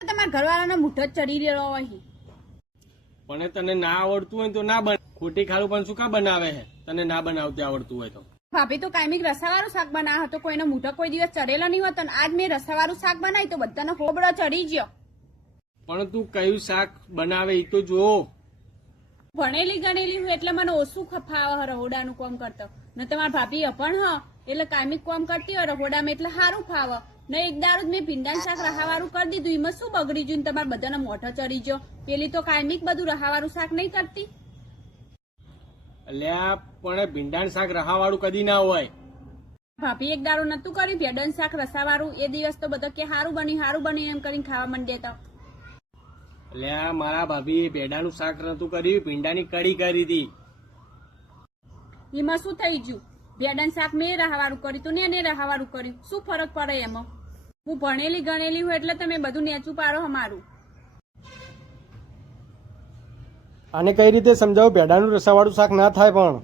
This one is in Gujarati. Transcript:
તમારા ઘરવાળાનો મૂઠો જ ચડી રહ્યો હોય. પણ તને ના આવડતું હોય તો ના બને. ખોટી ખારું પણ શું કા બનાવે છે તને ના બનાવતી આવડતું હોય તો? ભાભી તો કાયમિક રસાવાળું શાક બનાવ્યો હતો, કોઈનો મૂઠો કોઈ દિવસ ચડેલો નહીં હોતો. આજ મેં રસાવાળું શાક બનાવી તો બધાનો હોબળો ચડી ગયો. પણ તું કયું શાક બનાવે એ તો જો. ભણેલી ગણેલી હું એટલે મને ઓછું ફાવે રહોડાનું કામ કરતો ને. તમારા ભાભી અભણ હ એટલે કાયમિક કામ કરતી હોય રહોડામાં એટલે સારું ફાવે ને. એક દારૂ મેં ભીંડાનું શાક રહાવાળું કરી દીધું, એમાં શું બગડી ગયું? તમારા બધાનો મોઢો ચડી ગયો. પેલી તો કાયમિક બધું રહાવાળું શાક નહીં કરતી. અલ્યા પણ ભીંડાનું શાક રહાવાળું કદી ના હોય. ભાભી એક દારૂ નતું કર્યું ભેડન શાક રસાવાળું, એ દિવસ તો બધો કે સારું બન્યું એમ કરીને ખાવા માંડે તો. અલ્યા મારા ભાભી ભેડાનું શાક નતું કર્યું, ભીંડાની કઢી કરી હતી. એમાં શું થઈ ગયું? ભેડન શાક મેં રહાવાળું કર્યું તું ને એને રહાવાળું કર્યું, શું ફરક પડે એમાં? હું ભણેલી ગણેલી હોય એટલે તમે બધું નેચું પાડો અમારું. આને કઈ રીતે સમજાવું ભેડાનું રસાવાળું શાક ના થાય? પણ